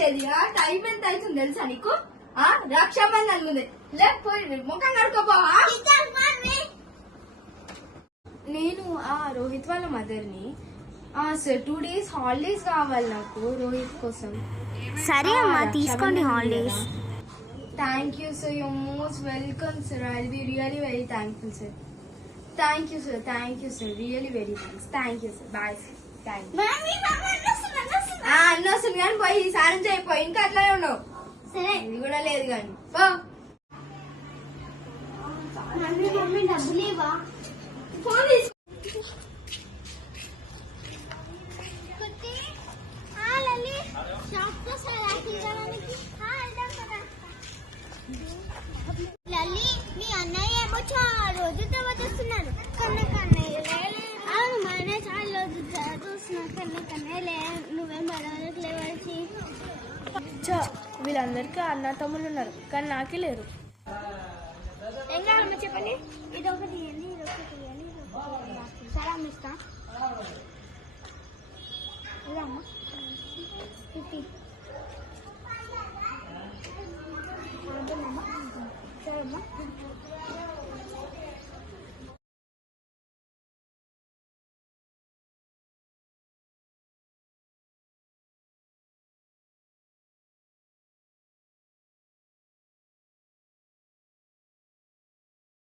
చేసేది టైం ఎంత అవుతుంది తెలుసా నీకు? రక్షాబంధన్ ఉంది లేకపోయి ముఖం కడుకోపోవా? నేను రోహిత్ వాళ్ళ మదర్ని. సార్ 2 days హాలిడేస్ కావాలి నాకు రోహిత్ కోసం. సరే అమ్మా తీసుకోండి holidays. Thank you sir, your most welcome sir. I will be really very thankful sir. Thank you sir, really very thanks. Thank you sir, bye sir. Thank you. అన్నొస్తుంది కానీ పోయి సాయం చేయిపోయి ఇంకా అట్లానే ఉండవు. సరే ఇది కూడా లేదు కానీ డబ్బులేవా? లల్లి మీ అన్నయ్య ఏమో చాలా రోజు తర్వాత వస్తున్నాడు. కన్నయ్య అవును మా అన్నయ్య చాలా రోజు తర్వాత వస్తున్నాడు. కన్నయ్య నువ్వేం బడవలకు లేవచ్చి. వీళ్ళందరికీ అన్న తమ్ముళ్ళు ఉన్నారు కానీ నాకే లేరు. ఏం కావాలమ్మా చెప్పండి. ఇదొకటి ఇవ్వండి, ఇదొకటి ఇవ్వండి, సరే అమ్మ ఇస్తా. ఇదమ్మా 50.